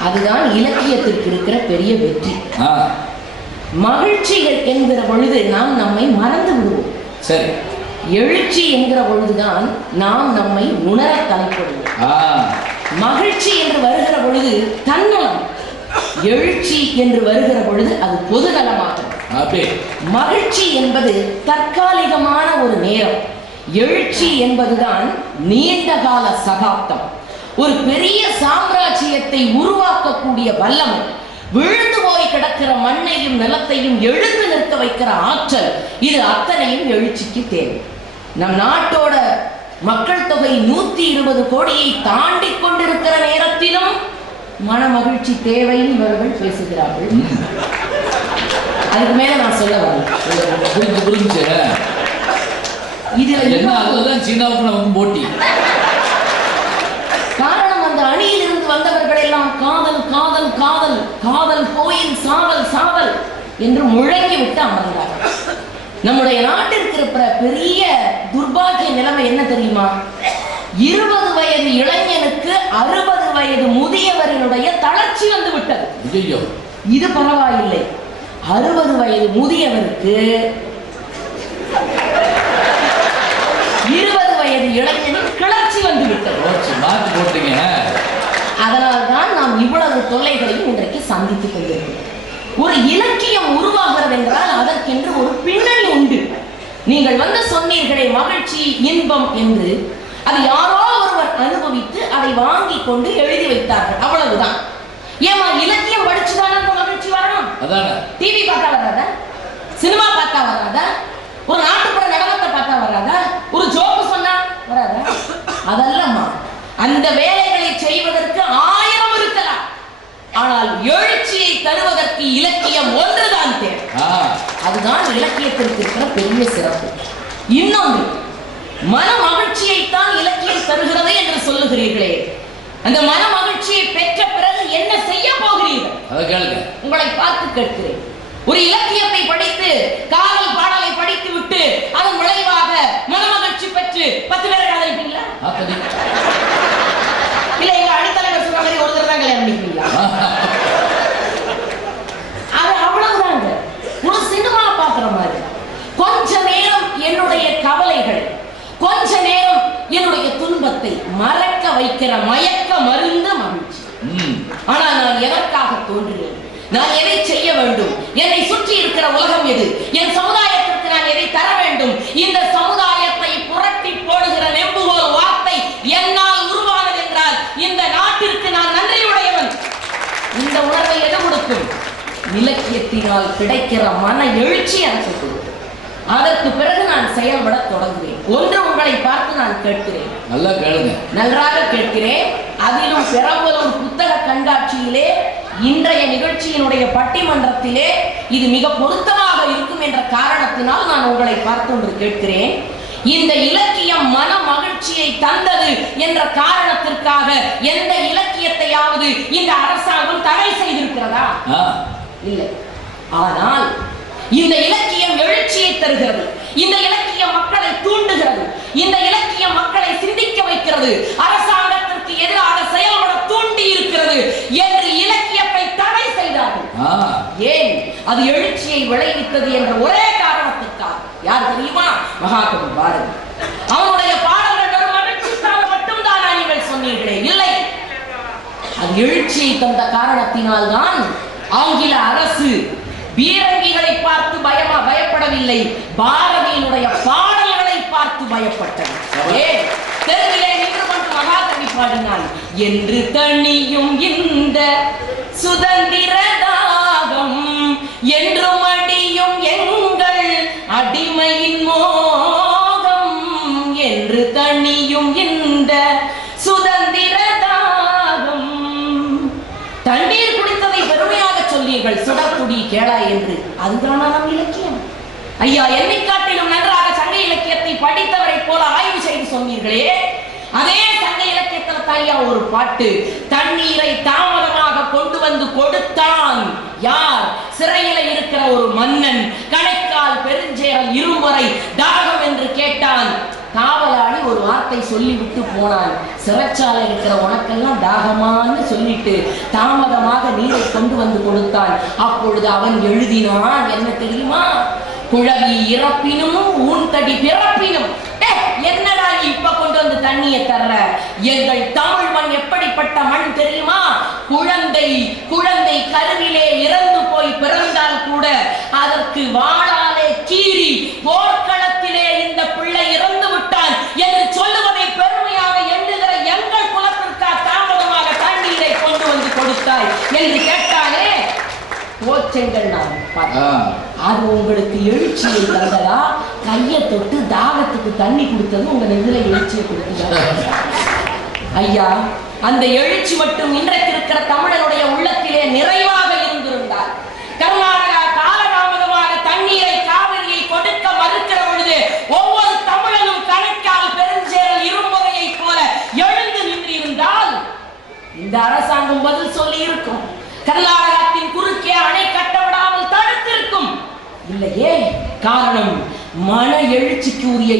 அதுதான் இலக்கியத்திற்கு இருக்கிற பெரிய வெற்றி. மகிழ்ச்சிகள் என்கிற பொழுது நாம் நம்மை மறந்து விடுவோம். சரி. எழுச்சி என்கிற பொழுதுதான் நாம் நம்மை உணர தலைப்படுவோம். மகிழ்ச்சி என்று வருகிற பொழுது தன்னலம், எழுச்சி என்று வருகிற பொழுது அது பொதுநலமாகும். மகிழ்ச்சி என்பது தற்காலிகமான ஒரு நேரம், எழுச்சி என்பதுதான் நீண்ட கால சகாப்தம். ஒரு பெரிய சாம்ராஜ்யத்தை உருவாக்கக்கூடிய வல்லமை, விழுந்து போய் கிடக்கிற மண்ணையும் நிலத்தையும் எழுந்து நிற்க வைக்கிற ஆற்றல், இது அத்தனையும் எழுச்சிக்கு தேவை. நம் நாட்டோட மக்கள் தொகை 120 கோடியை தாண்டி கொண்டிருக்கிற நேரத்திலும் மன மகிழ்ச்சி தேவைன்னு இவர்கள் பேசுகிறார்கள். அதுக்கு மேல நான் சொல்ல வரேன். புரிஞ்சு இதுல என்ன சீனாவுக்கு நமக்கு போட்டி. காரணம், அந்த அணியில் இருந்து வந்தவர்கள் எல்லாம் காதல் காதல் காதல் காதல் கோயில் சாதல் சாதல் என்று முழங்கி விட்டு அமர்ந்தார்கள். நம்முடைய நாட்டிற்கு இருக்கிற பெரிய துர்பாகிய நிலைமை என்ன தெரியுமா? 20 வயது இளைஞனுக்கு 60 வயது முதியவரினுடைய தளர்ச்சி வந்து விட்டது. இது பரவாயில்லை, 60 வயது முதியவருக்கு 20 வயது இளைஞனின் கிளர்ச்சி வந்து விட்டது. அதனால்தான் நாம் இவ்வளவு தொல்லைகளையும் இன்றைக்கு சந்தித்துக் கொண்டிருக்கிறோம். ஒரு இலக்கியம் உருவாகிறது என்றால் அதற்கென்று ஒரு பின்னணி உண்டு. நீங்கள் வந்து சொன்னீர்களே மகிழ்ச்சி இன்பம் என்று, அது யாரோ ஒருவர் அனுபவித்து அதை வாங்கி கொண்டு எழுதி வைத்தார்கள், அவ்வளவுதான். ஏமா இலக்கியம் படிச்சுதானே மகிழ்ச்சி வரணும்? டிவி பார்த்தா வராதா? சினிமா பார்த்தா வராதா? ஒரு நாட்டுப்புற நடனத்தை பார்த்தா வராதா? ஒரு ஜோக்கு சொன்னா வராதா? அதல்லம்மா. அந்த வேலைகளை செய்வதற்கு 1000 இருக்கலாம், ஆனால் எழுச்சியை தருவதற்கு இலக்கியம் ஒன்றுதான் தேவை. அதுதான் இலக்கியத்திற்கு இருக்கிற பெரிய சிறப்பு. இன்னொன்று, மன மகிழ்ச்சியைத்தான் இலக்கியம் தருகிறது என்று சொல்லுகிறீர்களே, அந்த மன மகிழ்ச்சியை பெற்ற பிறகு என்ன செய்ய போகிறீர்கள்? உங்களை பார்த்து கேட்கிறேன். ஒரு இலக்கியத்தை படித்து காதல் பாடலை படித்து விட்டு அதன் விளைவாக மனமகிழ்ச்சி பெற்று 10 பேரை காதலிப்பீங்களா? இல்ல எங்க அடித்தலைவர் சொன்ன மாதிரி ஒரு தடவை கல்யாணம் பண்ணிப்பீங்களா? கொடுக்கிற மயக்க மருந்து மகிழ்ச்சி. ஆனால் நான் எதற்காக தோன்றினேன், நான் எதை செய்ய வேண்டும், என்னை சுற்றி இருக்கிற உலகம் எது, என் சமுதாயத்திற்கு நான் எதை தர வேண்டும், இந்த சமுதாயத்தை புரட்டி போடுகிற நெம்புகோல் வார்த்தை என்னால் உருவானது என்றால் இந்த நாட்டிற்கு நான் நன்றியுடையவன். இந்த உணர்வை எது கொடுக்கும்? இலக்கியத்தினால் கிடைக்கிற மன எழுச்சி எனக்கு கொடுக்கும். அதற்கு பிறகு நான் செயல்பட தொடங்குவேன். ஒன்று உங்களை பார்த்து நான் கேட்கிறேன், நல்லா கேளுங்க, நன்றாக கேட்கிறேன். அதிலும் பெரம்பலூர் புத்தக கண்காட்சியிலே இன்றைய நிகழ்ச்சியினுடைய பட்டிமன்றத்திலே இது மிக பொருத்தமாக இருக்கும் என்ற காரணத்தினால் நான் உங்களை பார்த்து ஒன்று கேட்கிறேன். இந்த இலக்கியம் மன மகிழ்ச்சியை தந்தது என்ற காரணத்திற்காக எந்த இலக்கியத்தையாவது இந்த அரசாங்கம் தடை செய்திருக்கிறதா? இல்லை. ஆனால் இந்த இலக்கியம் எழுச்சியை தருகிறது, இந்த இலக்கியம் மக்களை தூண்டுகிறது, இந்த இலக்கியம் மக்களை சிந்திக்க வைக்கிறது, அரசாங்கத்திற்கு எதிராக செயல்பட தூண்டி இருக்கிறது என்று இலக்கியத்தை தடை செய்தார்கள். ஏன்? அது எழுச்சியை விளைவித்தது என்ற ஒரே காரணத்திற்காக. யார் தெரியுமா? மகாகவி பாரதி. அவனுடைய பாடல்கள் வெறும் மகிழ்ச்சிக்காக மட்டும்தான் நீங்கள் சொன்னீர்களே, இல்லை, அது எழுச்சியை தந்த காரணத்தினால் தான் ஆங்கில அரசு பீரங்கிகளை பார்த்து பயப்படவில்லை, பாரதியினுடைய பாடல்களை பார்த்து பயப்பட்டது. தெருவிலே நின்று கொண்டு மகாகவி பாடினான், என்று தனியும் இந்த சுதந்திர தாகம், என்று மடியும் எங்கள் அடிமையின் மோகம், என்று தனியும் இந்த சுதந்திர தாகம். தண்ணீர் குடித்ததை பெருமையாக சொன்னீர்கள், சுடக்குடி கேளா என்று. அதுதானா நம் இலக்கியம்? ஐயா, என்னை காட்டிலும் நன்றாக சங்க இலக்கியத்தை படித்தவரை போல ஆய்வு செய்து சொன்னீர்களே, அதே சங்க இலக்கியத்தில் ஐயா ஒரு பாட்டு, தண்ணீரை தாமதமாக கொண்டு வந்து கொடுத்தான் யார்? சிறையில இருக்கிற ஒரு மன்னன். கணைக்கால் பெருஞ்சேரல் இருமுறை தாகம் என்று கேட்டான். காவலாளி ஒரு வார்த்தை சொல்லிவிட்டு போனான், சிறைச்சாலை இருக்கிற உனக்கெல்லாம் தாகமான்னு சொல்லிட்டு தாமதமாக நீரை கொண்டு வந்து கொடுத்தான். அப்பொழுது அவன் எழுதினான், என்ன தெரியுமா? குழவி இறப்பினும் ஊன்தடி பிறப்பினும். என்னடா இப்ப கொண்டு வந்து தண்ணியை தர்ற? எங்கள் தமிழ் மண் எப்படிப்பட்ட மண் தெரியுமா? குழந்தை கருவிலே இறந்து போய் பிறந்தால் கூட அதற்கு வாளாலே கீறி போர்க்களத்திலே இந்த பிள்ளை இறந்து விட்டான் என்று சொல்லுவதை பெருமையாக எண்ணுகிற எங்கள் குலத்திற்காக தாமதமாக தண்ணீரை கொண்டு வந்து கொடுத்தாய் என்று கேட்டானே, போச்செங்கள். நான் அது உங்களுக்கு எழுச்சியை தந்ததா? கையை தொட்டு தாகத்துக்கு தண்ணி கொடுத்தது உங்க நெஞ்சில எழுச்சியை கொடுத்ததா? ஐயா, அந்த எழுச்சி மட்டும் இன்றைக்கு இருக்கிற தமிழனுடைய உள்ளத்திலே நிறைவாக இருந்திருந்தார். கர்நாடகா காலதாமதமாக தண்ணீரை காவிரியை கொடுக்க மறுக்கிற பொழுது ஒவ்வொரு தமிழனும் கணைக்கால் பெருஞ்சேரல் இருமுறையை போல எழுந்து நின்றிருந்தால் இந்த அரசாங்கம் பதில் சொல்லி இருக்கும், கர்நாடகத்தின் குறுக்கே அணை கட்ட விடாமல் தடுத்திருக்கும். இல்லையே. காரணம், மன எழுச்சிக்கு உரிய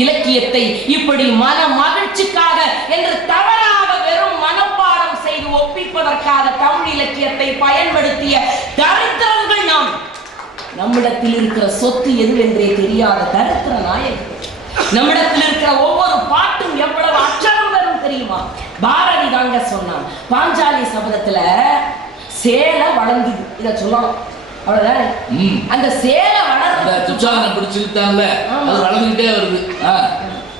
இலக்கியத்தை இப்படி மன மகிழ்ச்சிக்காக என்று தவறாக வெறும் மனப்பாடம் செய்து ஒப்பிப்பதற்காக தமிழ் இலக்கியத்தை பயன்படுத்திய தரித்திரங்கள் நாம். நம்மிடத்தில் இருக்கிற சொத்து எதுவென்றே தெரியாத தரித்திர நாயகர்கள். நம்மிடத்தில் இருக்கிற ஒவ்வொரு பாட்டும் எவ்வளவு அச்சரம் வரும் தெரியுமா? பாரதி தாங்க சொன்னான், பாஞ்சாலி சபதத்துல சேலை வளர்ந்தது. இத சொல்லணும், அவ்வளவுதான். அந்த சேலை வளர்ந்துகிட்டே வருது.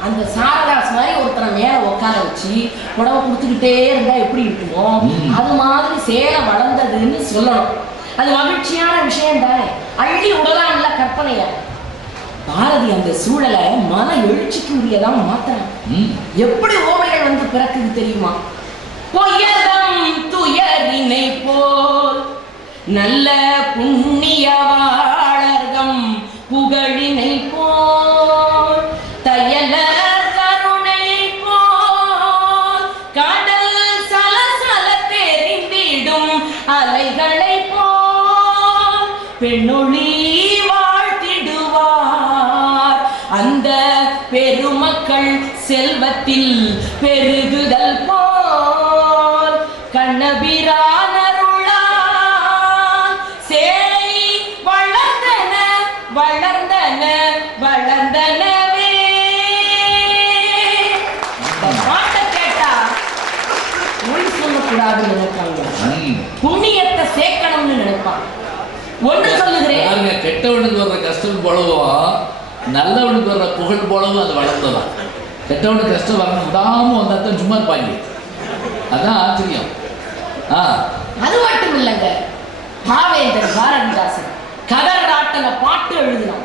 அந்த சாரதாஸ் மாதிரி ஒருத்தரை மேல உட்கார வச்சு புடவை கொடுத்துக்கிட்டே இருந்தா எப்படி இருக்குமோ அது மாதிரி சேலை வளர்ந்ததுன்னு சொல்லணும். அது மகிழ்ச்சியான விஷயம் தானே, அள்ளி விடலாம் இல்ல கற்பனைய. பாரதி அந்த சூழலை மன எழுச்சிக்கு உரியதான் மாத்திரம். எப்படி ஓமைகள் வந்து பிறக்குது தெரியுமா? பொய்யதம் துயரினை போல் நல்ல புண்ணியவாளர்தம் புகழினை போல் தையல கருணை போல் கடல் சலசல தெரிந்திடும் அலைகளை போல் பெண்ணொழி வாழ்த்திடுவார் அந்த பெருமக்கள் செல்வத்தில் பெருகுதல் போல் கண்ணபிரான வளர்ந்தனவே. பாட்டை கேட்டா புண்ணியத்தை சேர்க்கணும்னு நினைப்பான். ஒன்று சொல்லுகிறேன், கெட்டவனுக்கு வர்ற கஷ்டம் போலவும் நல்லவனுக்கு வர்ற புகழ் போலவும் அது வளர்ந்ததான். கெட்டவனுக்கு கஷ்டம் வரணும் விடாம வந்தாத்தான் சும்மா இருப்பாங்க. அதான் ஆச்சரியம். அது மட்டும் இல்லைங்க, பாவேந்தர் பாரதிதாசன் கதர் நாட்டில பாட்டு எழுதினான்.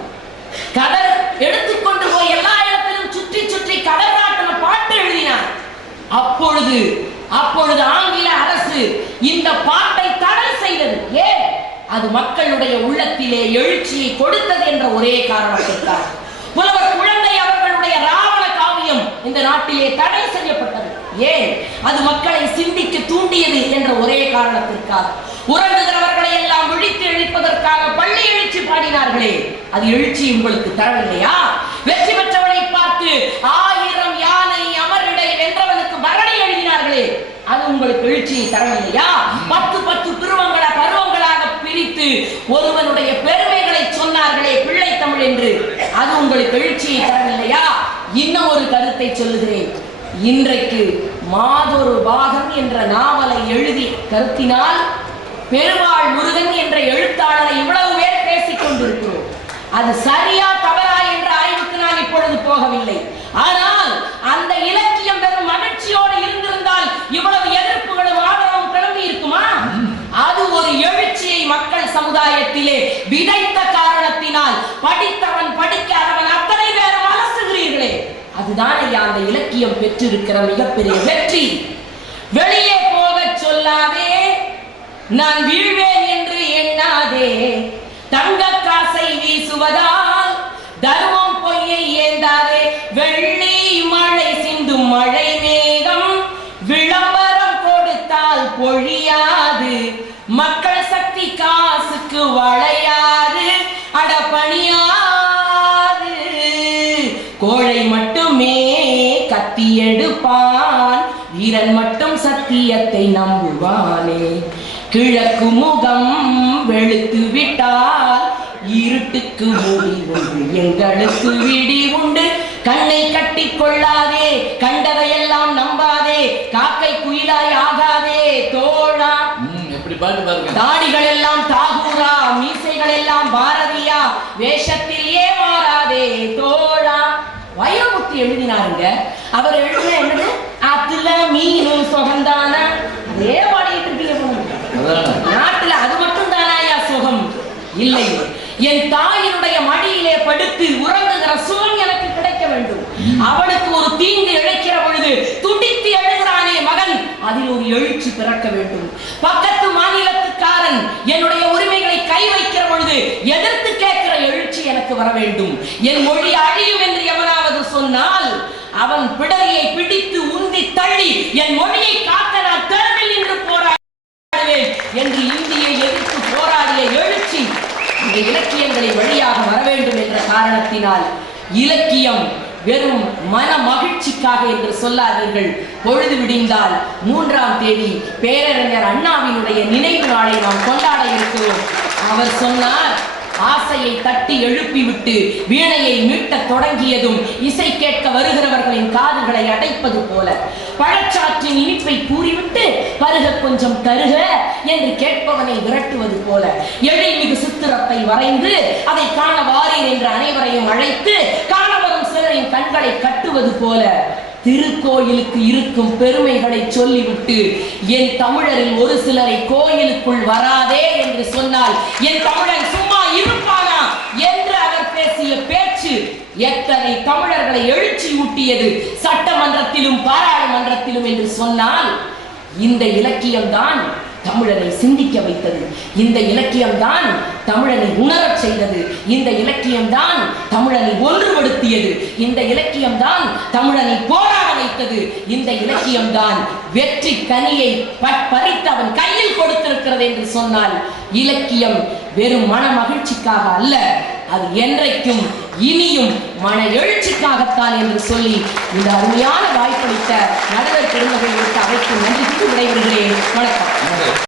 கதர் எடுத்துக்கொண்டு போய் எல்லா இடத்திலும் சுற்றி சுற்றி கதர் நாட்டில பாட்டு எழுதினான். அப்பொழுது ஆங்கில அரசு இந்த பாட்டை தடை செய்தது. ஏன்? அது மக்களுடைய உள்ளத்திலே எழுச்சியை கொடுத்தது என்ற ஒரே காரணத்திற்காக. புலவர் குழந்தை அவர்களுடைய ராவண காவியம் இந்த நாட்டிலே தடை செய்யப்பட்டது. ஏன்? அது மக்களை சிந்திக்க தூண்டியது என்ற ஒரே காரணத்திற்காக. உறங்குகிறவர்களை எல்லாம் விழித்து எழுப்பதற்காக பள்ளி எழுச்சி பாடினார்களே, அது எழுச்சி உங்களுக்கு தரவில்லையா? வெற்றி பெற்றவனை பார்த்து 1000 யானை அமரிடை வென்றவனுக்கு பரணி எழுதினார்களே, அது உங்களுக்கு எழுச்சியை தரவில்லையா? 10 பருவங்களாக பிரித்து ஒருவனுடைய பெருமைகளை சொன்னார்களே பிள்ளை தமிழ் என்று, அது உங்களுக்கு எழுச்சியை தரவில்லையா? இன்னும் ஒரு கருத்தை சொல்லுகிறேன். இன்றைக்கு மாதொரு பாகம் என்ற நாவலை எழுதி கருத்தினால் பெருமாள் முருகன் என்ற எழுத்தாளரை இவ்வளவு பேர் பேசிக் கொண்டிருக்கிறோம். அது சரியா தவறா என்ற ஆய்வுக்கு நான் இப்பொழுது போகவில்லை. ஆனால் அந்த இலக்கியம் வெறும் மகிழ்ச்சியோடு இருந்திருந்தால் இவ்வளவு எதிர்ப்புகளும் ஆதரவும் கிளம்பி இருக்குமா? அது ஒரு எழுச்சியை மக்கள் சமுதாயத்திலே விதைத்த காரணத்தினால் படித்தவன் படிக்காதவன் அத்தனை பேரும் அலசுகிறீர்களே, அதுதான் ஐயா அந்த இலக்கியம் பெற்றிருக்கிற மிகப்பெரிய வெற்றி. வெளியே போக சொல்லாதே, நான் வீழ்வேன் என்று எண்ணாதே, தங்க காசை வீசுவதால் தர்மம் பொய்யை ஏந்தாதே, வெள்ளி மழை சிந்தும் மழை மேகம் விளம்பரம் கொடுத்தால் பொழியாது, மக்கள் சக்தி காசுக்கு வளையாது, அடப்பணியாது, கோழை மட்டுமே கத்தி எடுப்பான், வீரன் மட்டும் சத்தியத்தை நம்புவானே, கிழக்கு முகம் வெளுத்து விட்டால் இருட்டுக்கு மூடி உண்டு, எங்களுக்கு விடி உண்டு, கண்ணை கட்டி கொள்ளாதே, கண்டதையெல்லாம் நம்பாதே, காக்கை குயிலாய் ஆகாதே தோழா. எப்படி பாட்டு பாருங்க. தாடிகள் எல்லாம் தாகூரா, மீசைகள் எல்லாம் பாரதியா, வேஷத்தில் ஏமாறாதே தோழா. வைரமுத்து எழுதினாருங்க. அவர் எழுதின என்னது? ஆத்துல மீன் சுகந்தான அதே பாடிட்டு இருக்கீங்க. நாட்டுல அது மட்டும் தானாயா சுகம்? இல்லை. என் தாயினுடைய மடியிலே படுத்து உறங்குகிற சுகம் எனக்கு கிடைக்க வேண்டும். அவனுக்கு ஒரு தீங்கு இழைக்கிற பொழுது துடித்து எழுகிறானே மகன், அதில் ஒரு எழுச்சி பிறக்க வேண்டும். பக்கத்து மாநிலத்துக்காரன் என்னுடைய உரிமைகளை கை வைக்கிற பொழுது எதிர்த்து கேட்கிற எழுச்சி எனக்கு வர வேண்டும். என் மொழி அழியும் என்று எவனாவது சொன்னால் அவன் பிடரியை பிடித்து உந்தி தள்ளி என் மொழியை காக்க நான் தெருவில் நின்று போராடுவேன் என்று இந்தியை எதிர்த்து போராடிய எழுச்சி இந்த இலக்கியங்களின் வழியாக வர வேண்டும் என்ற காரணத்தினால் இலக்கியம் வெறும் மன மகிழ்ச்சிக்காக என்று சொல்லாதீர்கள். பொழுது விடிந்தால் 3ஆம் தேதி பேரறிஞர் அண்ணாவினுடைய நினைவு நாளை நாம் கொண்டாட இருக்கிறோம். அவர் சொன்னார், ஆசையை தட்டி எழுப்பிவிட்டு வீணையை மீட்ட தொடங்கியதும் இசை கேட்க வருகிறவர்களின் காதுகளை அடைப்பது போல, பழச்சாற்றின் இனிப்பை கூறிவிட்டு பருக கொஞ்சம் தருக என்று கேட்பவனை விரட்டுவது போல, எழில்மிகு சித்திரத்தை வரைந்து அதை காண வாரீர் என்று அனைவரையும் அழைத்து காண வரும் சிலரின் கண்களை கட்டுவது போல திருக்கோயிலுக்கு இருக்கும் பெருமைகளை சொல்லிவிட்டு என் தமிழரில் ஒரு சிலரை கோயிலுக்குள் வராதே என்று சொன்னால் என் தமிழன் சும்மா இருப்பானா என்று அவர் பேசிய பேச்சு எத்தனை தமிழர்களை எழுச்சி ஊட்டியது, சட்டமன்றத்திலும் பாராளுமன்றத்திலும் என்று சொன்னால் இந்த இலக்கியம்தான் தமிழரை சிந்திக்க வைத்தது. இந்த இலக்கியம்தான் தமிழனை உணரச் செய்தது. இந்த இலக்கியம்தான் தமிழனை ஒன்றுபடுத்தியது. இந்த இலக்கியம்தான் தமிழனை போராட வைத்தது. இந்த இலக்கியம்தான் வெற்றி கனியை பறித்து அவன் கையில் கொடுத்திருக்கிறது என்று சொன்னால் இலக்கியம் வெறும் மன மகிழ்ச்சிக்காக அல்ல, அது என்றைக்கும் இனியும் மன எழுச்சிக்காகத்தான் என்று சொல்லி இந்த அருமையான வாய்ப்பளித்த நடுவர் பெருமகளுக்கு அவைக்கு நன்றி விடைபெறுகிறேன். வணக்கம்.